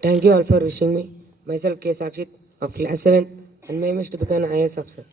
Thank you all for wishing me. Myself K. Sakshit of class 7 and my aim is to become an IAS officer.